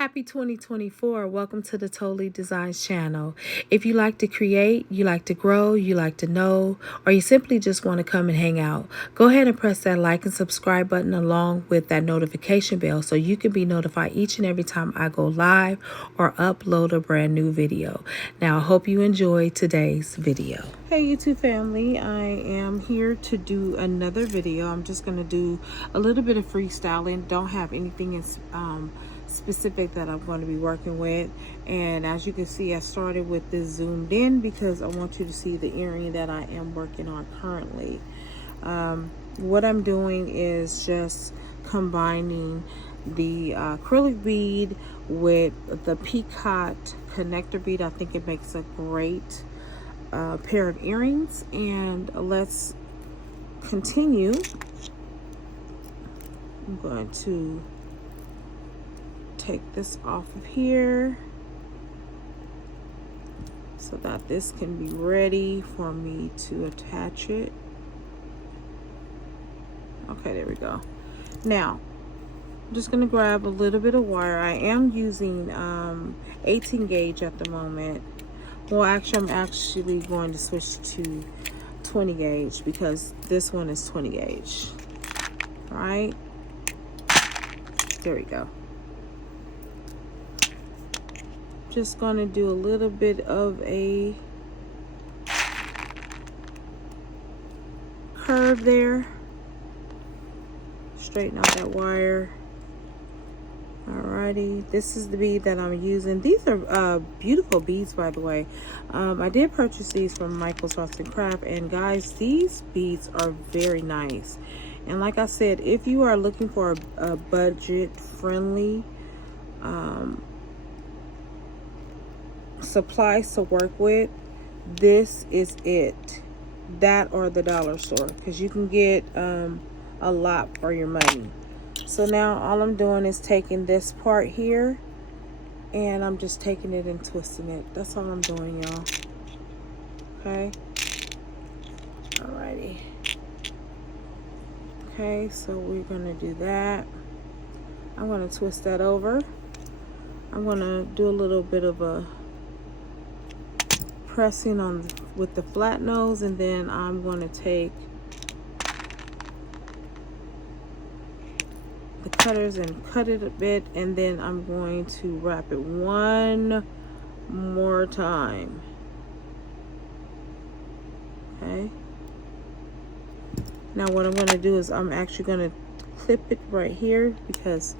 Happy 2024. Welcome to the Totally Designs channel. If you like to create, you like to grow, you like to know, or you simply just want to come and hang out, go ahead and press that like and subscribe button along with that notification bell so you can be notified each and every time I go live or upload a brand new video. Now, I hope you enjoy today's video. Hey YouTube family, I am here to do another video. I'm just going to do a little bit of freestyling. Don't have anything in specific that I'm going to be working with, and as you can see, I started with this zoomed in because I want you to see the earring that I am working on currently. What I'm doing is just combining the acrylic bead with the peacock connector bead. I think it makes a great pair of earrings, and let's continue. I'm going to take this off of here so that this can be ready for me to attach it. Okay, there we go. Now I'm just going to grab a little bit of wire. I am using 18 gauge at the moment. Well, actually, I'm actually going to switch to 20 gauge because this one is 20 gauge. All right, there we go. Just going to do a little bit of a curve there. Straighten out that wire. Alrighty, this is the bead that I'm using. These are beautiful beads, by the way. I did purchase these from Michael's Arts and Craft, and guys, these beads are very nice. And like I said, if you are looking for a budget friendly supplies to work with, this is it. That or the dollar store, because you can get a lot for your money. So now all I'm doing is taking this part here and I'm just taking it and twisting it. That's all I'm doing, y'all. Okay, alrighty. Okay, so we're gonna do that. I'm gonna twist that over. I'm gonna do a little bit of a pressing on with the flat nose, and then I'm going to take the cutters and cut it a bit, and then I'm going to wrap it one more time. Okay, now what I'm going to do is I'm actually going to clip it right here because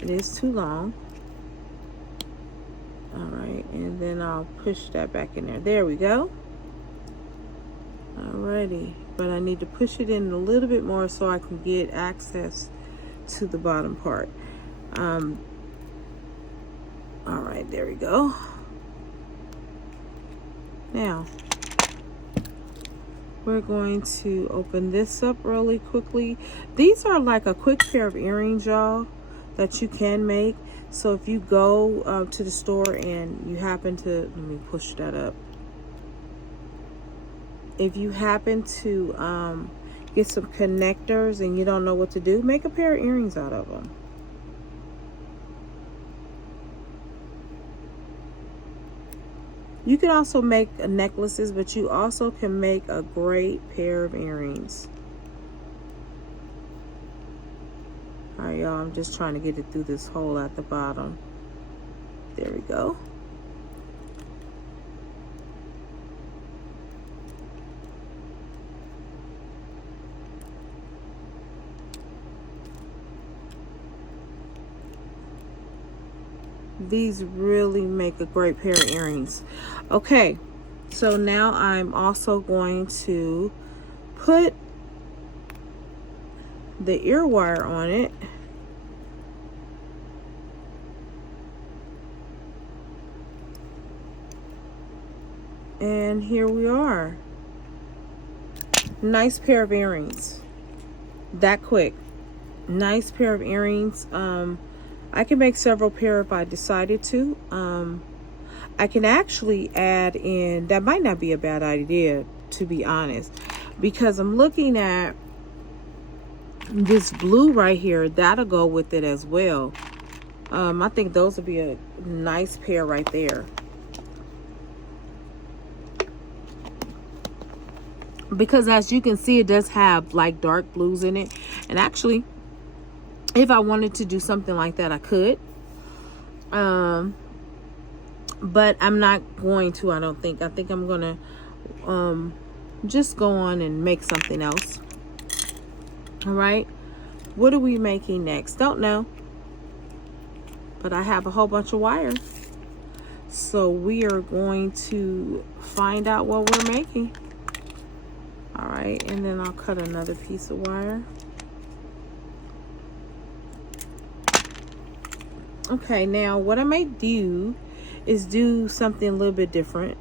it is too long. All right, and then I'll push that back in there. There we go. Alrighty, but I need to push it in a little bit more so I can get access to the bottom part. All right, there we go. Now we're going to open this up really quickly. These are like a quick pair of earrings, y'all, that you can make. So if you go to the store and you happen to, let me push that up. If you happen to get some connectors and you don't know what to do, make a pair of earrings out of them. You can also make necklaces, but you also can make a great pair of earrings. All right, y'all, I'm just trying to get it through this hole at the bottom. There we go. These really make a great pair of earrings. Okay, so now I'm also going to put the ear wire on it. And here we are. Nice pair of earrings. That quick. Nice pair of earrings. I can make several pair if I decided to. I can actually add in, that might not be a bad idea, to be honest, because I'm looking at this blue right here. That'll go with it as well. I think those would be a nice pair right there. Because as you can see, it does have like dark blues in it. And actually, if I wanted to do something like that, I could. But I'm not going to, I don't think. I think I'm going to just go on and make something else. All right. What are we making next? Don't know. But I have a whole bunch of wire. So we are going to find out what we're making. All right. And then I'll cut another piece of wire. Okay. Now what I may do is do something a little bit different.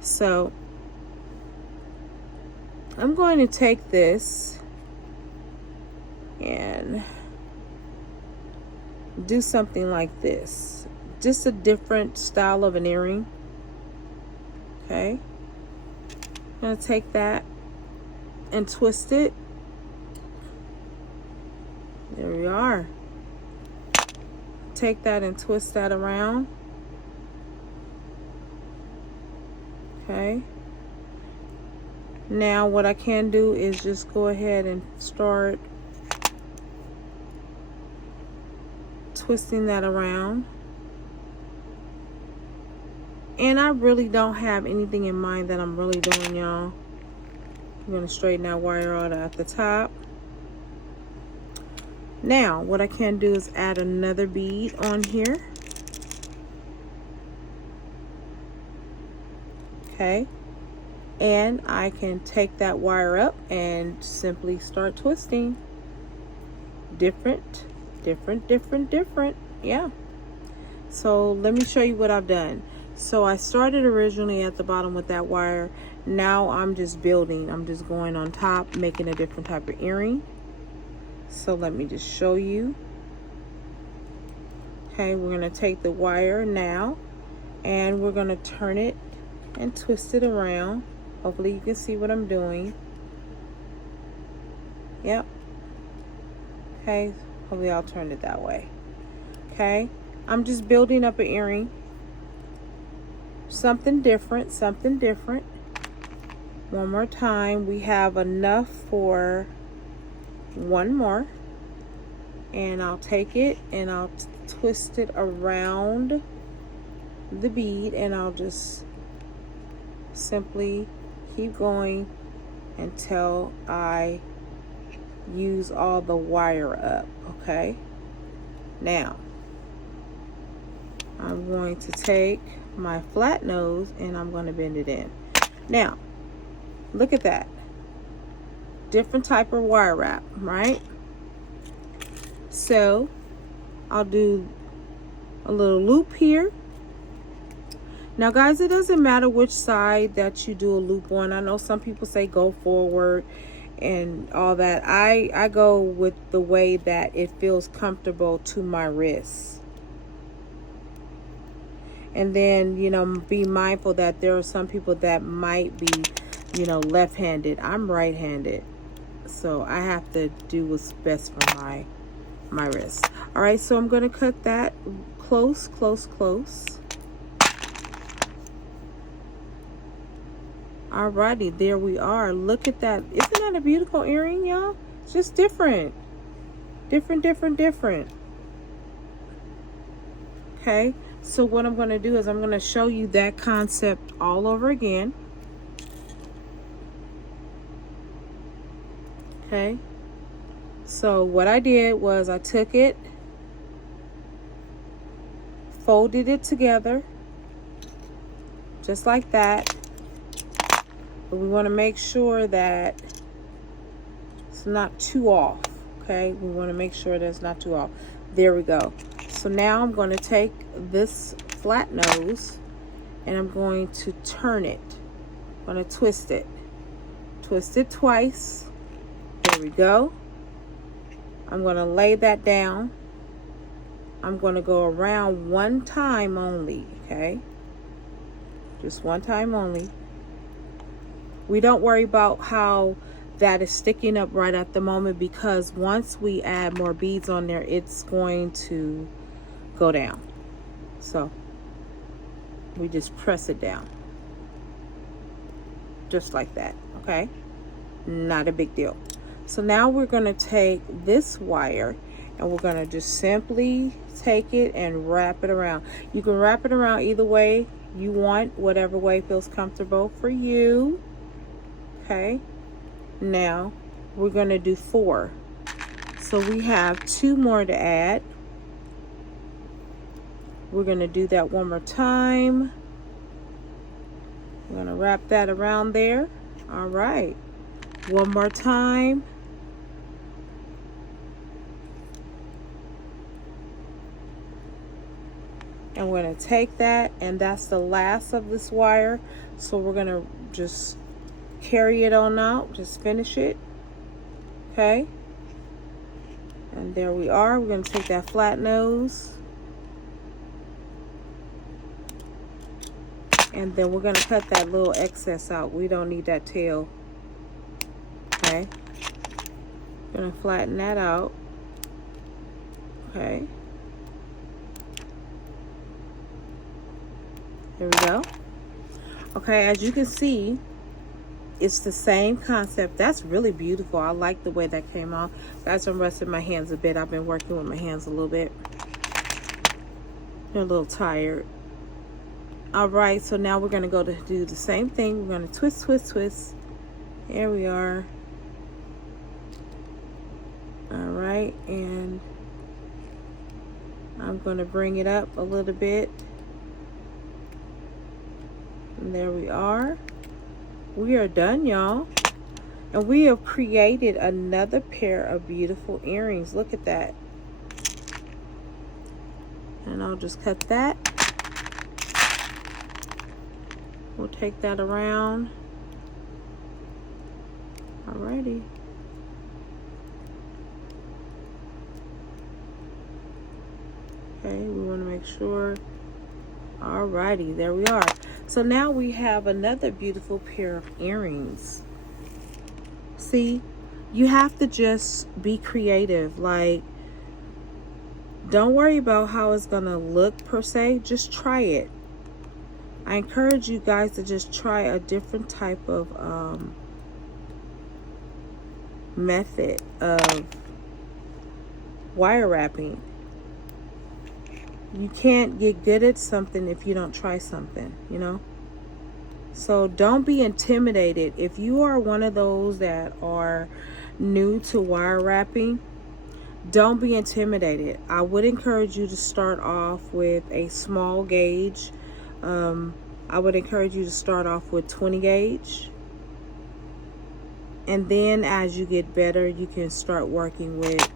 So I'm going to take this and do something like this. Just a different style of an earring. Okay. I'm going to take that and twist it. There we are. Take that and twist that around. Okay. Now what I can do is just go ahead and start twisting that around. And I really don't have anything in mind that I'm really doing, y'all. I'm going to straighten that wire out at the top. Now, what I can do is add another bead on here. Okay. And I can take that wire up and simply start twisting. Different. Yeah. So let me show you what I've done. So I started originally at the bottom with that wire. Now I'm just building. I'm just going on top, making a different type of earring. So let me just show you. Okay, we're going to take the wire now and we're going to turn it and twist it around. Hopefully you can see what I'm doing. Yep. Okay, hopefully I'll turn it that way. Okay, I'm just building up an earring. Something different, something different. One more time. We have enough for one more, and I'll take it and I'll twist it around the bead, and I'll just simply keep going until I use all the wire up. Okay, now I'm going to take my flat nose and I'm going to bend it in. Now look at that. Different type of wire wrap, right? So I'll do a little loop here. Now guys, it doesn't matter which side that you do a loop on. I know some people say go forward and all that. I go with the way that it feels comfortable to my wrist. And then, you know, be mindful that there are some people that might be, you know, left-handed. I'm right-handed. So I have to do what's best for my wrist. All right, so I'm going to cut that close. Alrighty, there we are. Look at that. Isn't that a beautiful earring, y'all? It's just different. Different. Okay, so what I'm going to do is I'm going to show you that concept all over again. Okay, so what I did was I took it, folded it together, just like that. But we want to make sure that it's not too off. Okay, we want to make sure that it's not too off. There we go. So now I'm going to take this flat nose and I'm going to turn it. I'm going to twist it twice. There we go. I'm going to lay that down. I'm going to go around one time only, okay? Just one time only. We don't worry about how that is sticking up right at the moment, because once we add more beads on there, it's going to go down. So we just press it down just like that. Okay, not a big deal. So now we're going to take this wire and we're going to just simply take it and wrap it around. You can wrap it around either way you want, whatever way feels comfortable for you. Okay, now we're going to do 4. So we have 2 more to add. We're going to do that one more time. We're going to wrap that around there. All right, one more time. And we're going to take that, and that's the last of this wire. So we're going to just carry it on out, just finish it. Okay, and there we are. We're going to take that flat nose, and then we're going to cut that little excess out. We don't need that tail. Okay, going to flatten that out. Okay, there we go. Okay, as you can see, it's the same concept. That's really beautiful. I like the way that came out. Guys, I'm resting my hands a bit. I've been working with my hands a little bit. They're a little tired. All right, so now we're going to go to do the same thing. We're going to twist, twist, twist. Here we are. All right, and I'm going to bring it up a little bit. And there we are. We are done, y'all. And we have created another pair of beautiful earrings. Look at that. And I'll just cut that. We'll take that around. Alrighty. Okay, we want to make sure. Alrighty, there we are. So now we have another beautiful pair of earrings. See, you have to just be creative. Like, don't worry about how it's gonna look per se. Just try it. I encourage you guys to just try a different type of method of wire wrapping. You can't get good at something if you don't try something, you know? So don't be intimidated. If you are one of those that are new to wire wrapping, don't be intimidated. I would encourage you to start off with a small gauge. I would encourage you to start off with 20 gauge. And then as you get better, you can start working with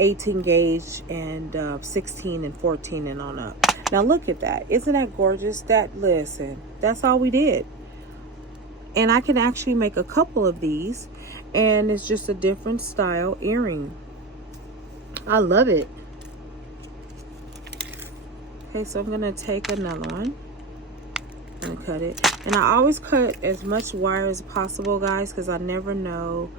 18 gauge and 16 and 14 and on up. Now look at that. Isn't that gorgeous? Listen, that's all we did. And I can actually make a couple of these, and it's just a different style earring. I love it. Okay, so I'm gonna take another one and cut it. And I always cut as much wire as possible, guys, because I never know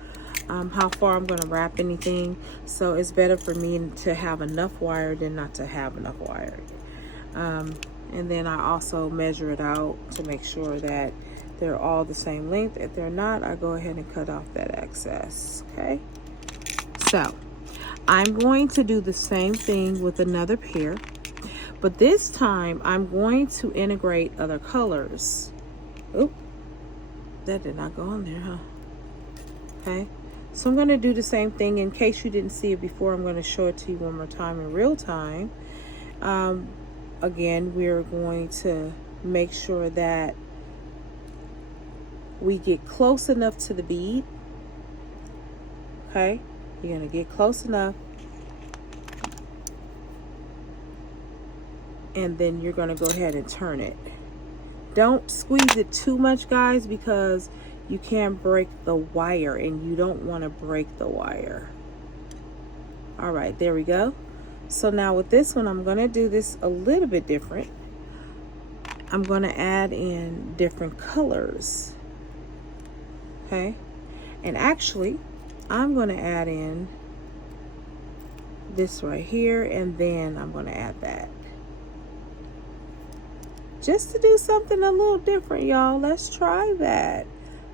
how far I'm going to wrap anything. So it's better for me to have enough wire than not to have enough wire. And then I also measure it out to make sure that they're all the same length. If they're not, I go ahead and cut off that excess. Okay, so I'm going to do the same thing with another pair, but this time I'm going to integrate other colors. Oop, that did not go on there, huh? Okay, so I'm going to do the same thing. In case you didn't see it before, I'm going to show it to you one more time in real time. Again, we're going to make sure that we get close enough to the bead. Okay, you're going to get close enough, and then you're going to go ahead and turn it. Don't squeeze it too much, guys, because you can break the wire, and you don't want to break the wire. All right, there we go. So now with this one, I'm going to do this a little bit different. I'm going to add in different colors. Okay. And actually, I'm going to add in this right here, and then I'm going to add that. Just to do something a little different, y'all. Let's try that.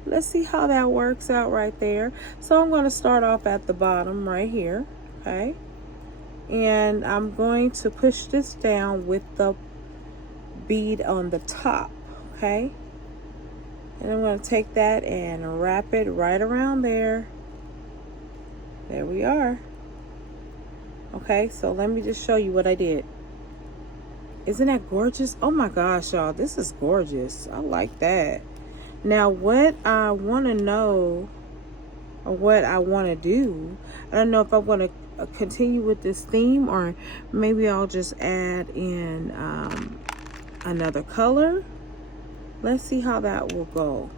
Let's see how that works out right there. So I'm going to start off at the bottom right here. Okay. And I'm going to push this down with the bead on the top. Okay. And I'm going to take that and wrap it right around there. There we are. Okay, so let me just show you what I did. Isn't that gorgeous? Oh my gosh, y'all, this is gorgeous. I like that. Now, what I want to know, or what I want to do, I don't know if I want to continue with this theme, or maybe I'll just add in another color. Let's see how that will go.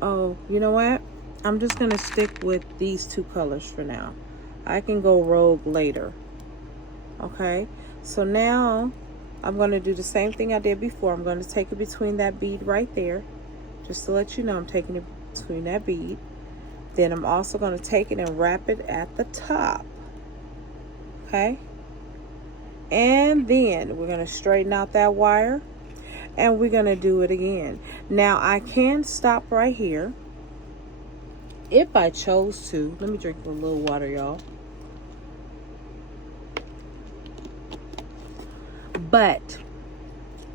Oh, you know what? I'm just going to stick with these two colors for now. I can go rogue later. Okay, so now I'm going to do the same thing I did before. I'm going to take it between that bead right there. Just to let you know, I'm taking it between that bead. Then I'm also going to take it and wrap it at the top. Okay. And then we're going to straighten out that wire. And we're going to do it again. Now, I can stop right here if I chose to. Let me drink a little water, y'all. But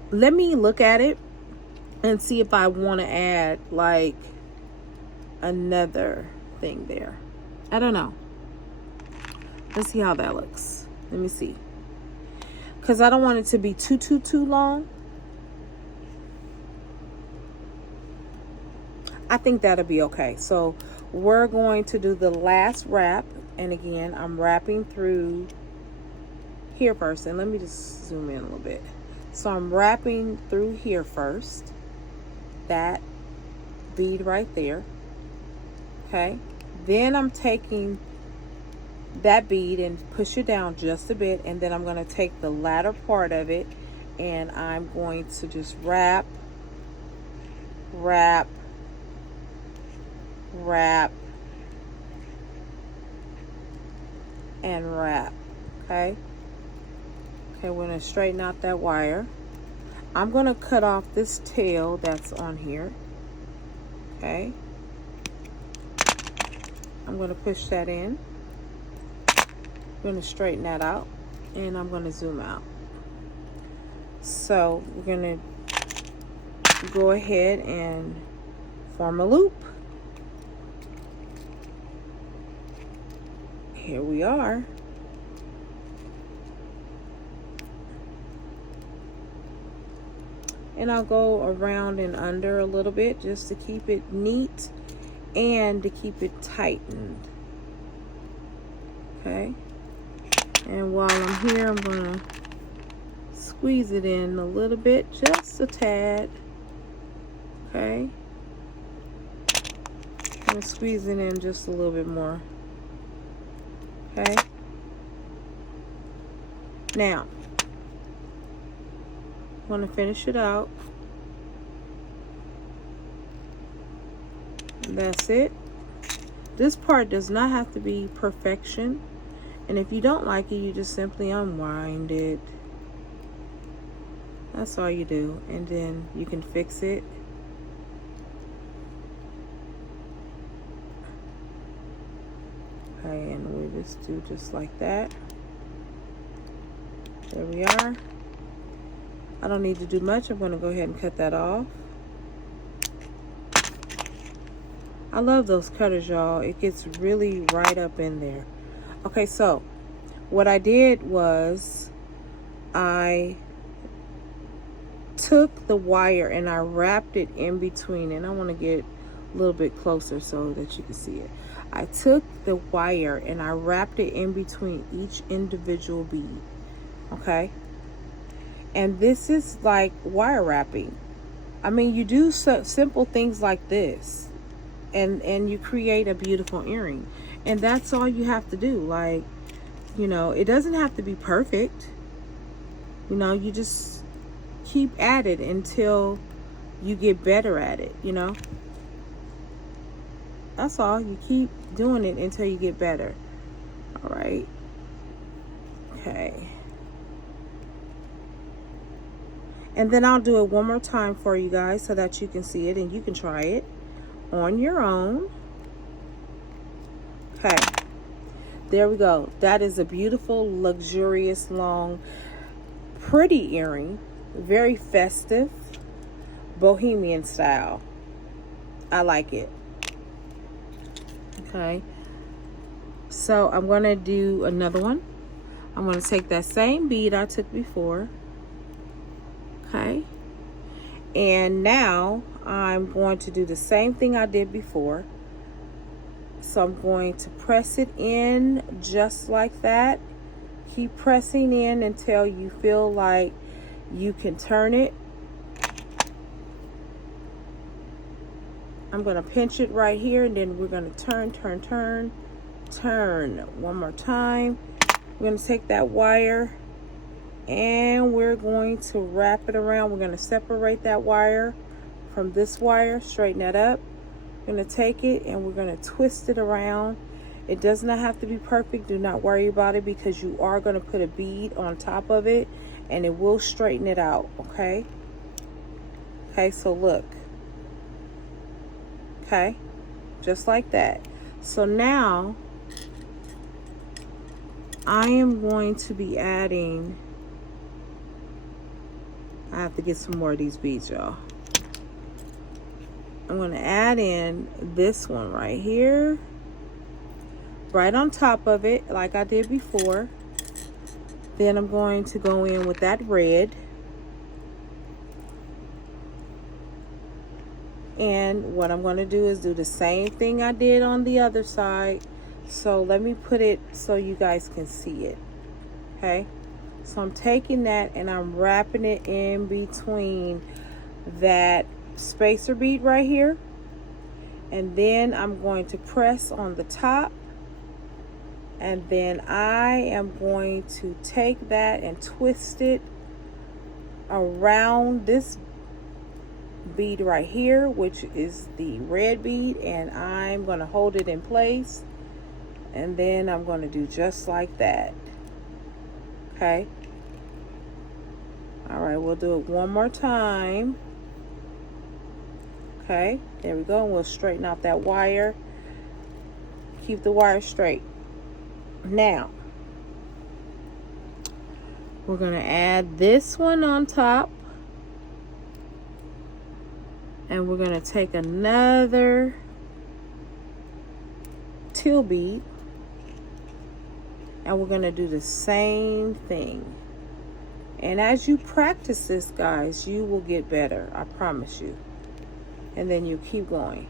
let me look at it and see if I want to add like another thing there. I don't know. Let's see how that looks. Let me see. Because I don't want it to be too long. I think that'll be okay. So we're going to do the last wrap. And again, I'm wrapping through here first. And let me just zoom in a little bit. So I'm wrapping through here first. That bead right there. Okay. Then I'm taking that bead and push it down just a bit. And then I'm going to take the latter part of it. And I'm going to just wrap, and wrap. Okay. Okay, we're going to straighten out that wire. I'm going to cut off this tail that's on here. Okay. I'm going to push that in. I'm going to straighten that out. And I'm going to zoom out. So we're going to go ahead and form a loop. Here we are. And I'll go around and under a little bit just to keep it neat and to keep it tightened. Okay. And while I'm here, I'm going to squeeze it in a little bit, just a tad. Okay. I'm going to squeeze it in just a little bit more. Okay. Now, I'm going to finish it out. That's it. This part does not have to be perfection. And if you don't like it, you just simply unwind it. That's all you do. And then you can fix it. Okay, and we just do just like that. There we are. I don't need to do much. I'm going to go ahead and cut that off. I love those cutters, y'all. It gets really right up in there. Okay, so what I did was I took the wire and I wrapped it in between. And I want to get a little bit closer so that you can see it. I took the wire and I wrapped it in between each individual bead. Okay. And this is like wire wrapping. I mean, you do simple things like this and you create a beautiful earring. And that's all you have to do. Like, you know, it doesn't have to be perfect. You know, you just keep at it until you get better at it, you know. That's all. You keep doing it until you get better. All right. Okay. And then I'll do it one more time for you guys so that you can see it and you can try it on your own. Okay. There we go. That is a beautiful, luxurious, long, pretty earring. Very festive, bohemian style. I like it. Okay. So I'm going to do another one. I'm going to take that same bead I took before. Okay. And now I'm going to do the same thing I did before. So I'm going to press it in just like that. Keep pressing in until you feel like you can turn it. I'm going to pinch it right here, and then we're going to turn. One more time. We're going to take that wire and we're going to wrap it around. We're going to separate that wire from this wire, straighten that up. We're going to take it and we're going to twist it around. It does not have to be perfect. Do not worry about it, because you are going to put a bead on top of it and it will straighten it out. Okay. Okay, so look. Okay, just like that. So now I am going to be adding, I have to get some more of these beads, y'all. I'm going to add in this one right here, right on top of it, like I did before. Then I'm going to go in with that red. And what I'm going to do is do the same thing I did on the other side. So let me put it so you guys can see it. Okay. So I'm taking that and I'm wrapping it in between that spacer bead right here. And then I'm going to press on the top. And then I am going to take that and twist it around this bead right here, which is the red bead, and I'm going to hold it in place, and then I'm going to do just like that. Okay. All right, we'll do it one more time. Okay, there we go. And we'll straighten out that wire. Keep the wire straight. Now we're going to add this one on top. And we're going to take another teal bead. And we're going to do the same thing. And as you practice this, guys, you will get better. I promise you. And then you keep going.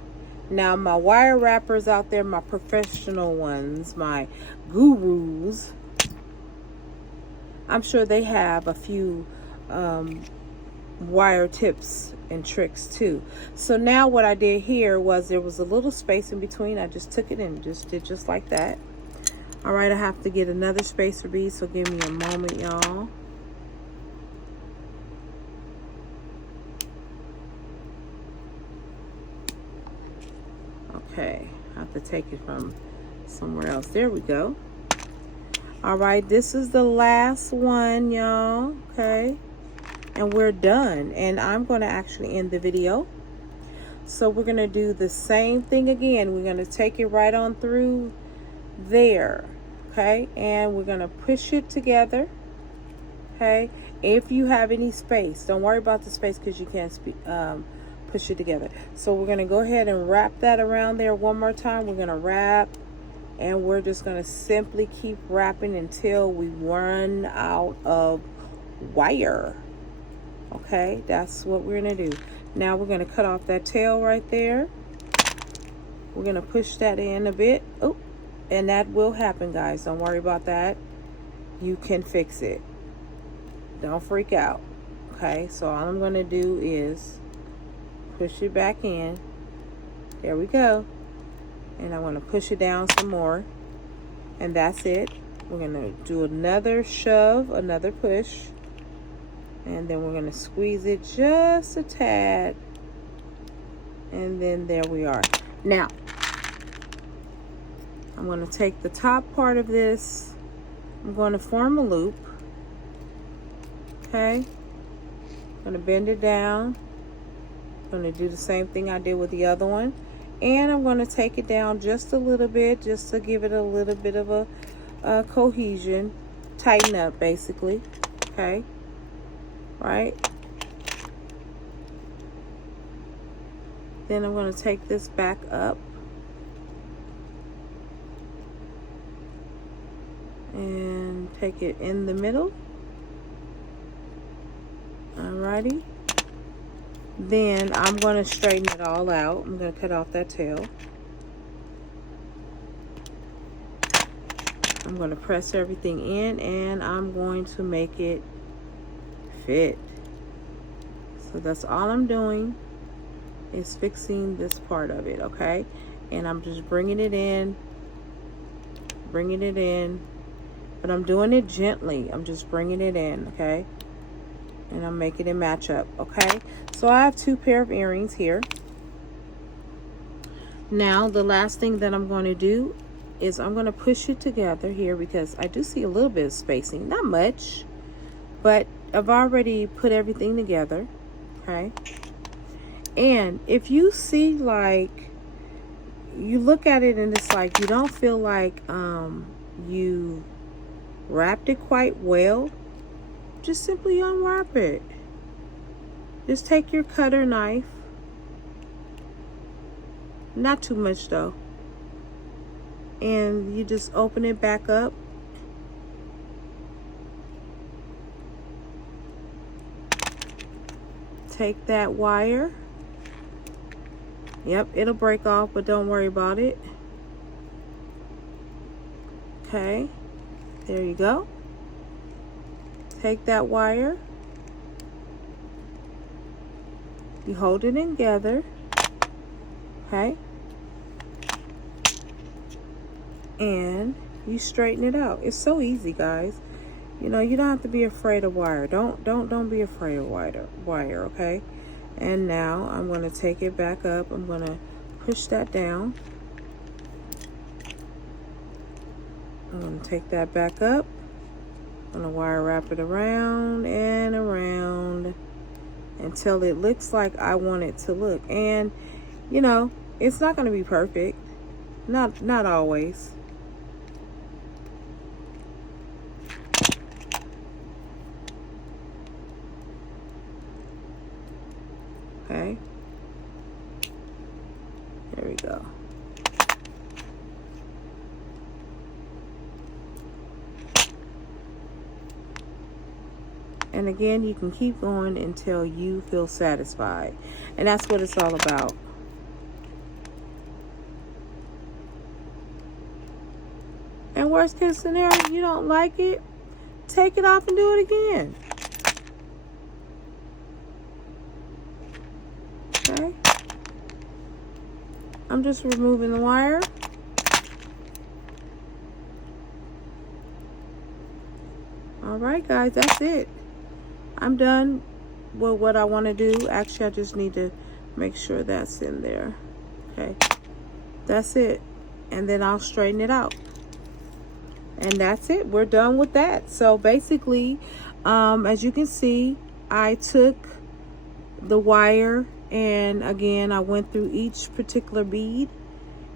Now, my wire wrappers out there, my professional ones, my gurus, I'm sure they have a few wire tips and tricks too. So now what I did here was there was a little space in between. I just took it and just did just like that. All right, I have to get another spacer bead, so give me a moment, y'all. Okay, I have to take it from somewhere else. There we go. All right, this is the last one, y'all. Okay. And we're done, and I'm going to actually end the video. So we're going to do the same thing again. We're going to take it right on through there. Okay, and we're going to push it together. Okay, if you have any space, don't worry about the space because you can't push it together. So we're going to go ahead and wrap that around there one more time. We're going to wrap, and we're just going to simply keep wrapping until we run out of wire. Okay, that's what we're going to do. Now we're going to cut off that tail right there. We're going to push that in a bit. Oh, and that will happen, guys. Don't worry about that. You can fix it. Don't freak out. Okay, so all I'm going to do is push it back in. There we go. And I'm going to push it down some more. And that's it. We're going to do another shove, another push. And then we're going to squeeze it just a tad. And then there we are. Now, I'm going to take the top part of this. I'm going to form a loop. Okay. I'm going to bend it down. I'm going to do the same thing I did with the other one. And I'm going to take it down just a little bit, just to give it a little bit of a cohesion. Tighten up, basically. Okay. Right. Then I'm going to take this back up. And take it in the middle. Alrighty. Then I'm going to straighten it all out. I'm going to cut off that tail. I'm going to press everything in, and I'm going to make it fit. So that's all I'm doing, is fixing this part of it, okay? And I'm just bringing it in, but I'm doing it gently. I'm just bringing it in, okay? And I'm making it match up, okay? So I have 2 pair of earrings here. Now, the last thing that I'm going to do is I'm going to push it together here, because I do see a little bit of spacing. Not much, but I've already put everything together, okay? And if you see, like, you look at it and it's like you don't feel like you wrapped it quite well, just simply unwrap it. Just take your cutter knife, not too much though, and you just open it back up. Take that wire. Yep, it'll break off, but don't worry about it. Okay, there you go. Take that wire. You hold it together. Okay. And you straighten it out. It's so easy, guys. You know, you don't have to be afraid of wire. Don't be afraid of wire, okay? And now I'm going to take it back up. I'm going to push that down. I'm going to take that back up. I'm going to wire wrap it around and around until it looks like I want it to look. And, you know, it's not going to be perfect. Not always. Okay. There we go. And again, you can keep going until you feel satisfied. And that's what it's all about. And worst case scenario, you don't like it, take it off and do it again. Okay. I'm just removing the wire. All right, guys, that's it. I'm done with what I want to do. Actually, I just need to make sure that's in there. Okay, that's it. And then I'll straighten it out. And that's it. We're done with that. So basically, as you can see, I took the wire and again, I went through each particular bead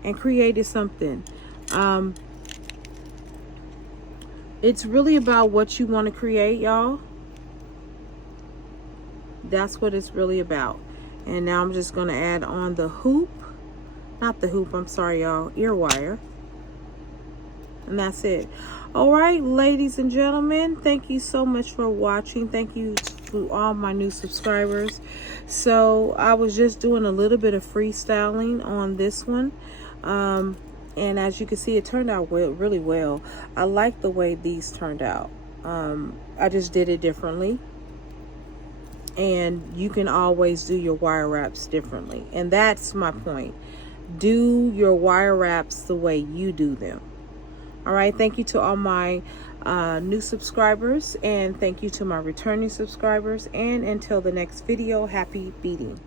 and created something. It's really about what you want to create, y'all. That's what it's really about. And now I'm just going to add on the hoop. Not the hoop, I'm sorry, y'all. Ear wire. And that's it. All right, ladies and gentlemen, thank you so much for watching. Thank you to all my new subscribers. So I was just doing a little bit of freestyling on this one. And as you can see, it turned out really well. I like the way these turned out. I just did it differently. And you can always do your wire wraps differently. And that's my point. Do your wire wraps the way you do them. All right, thank you to all my new subscribers, and thank you to my returning subscribers. And until the next video, happy beading.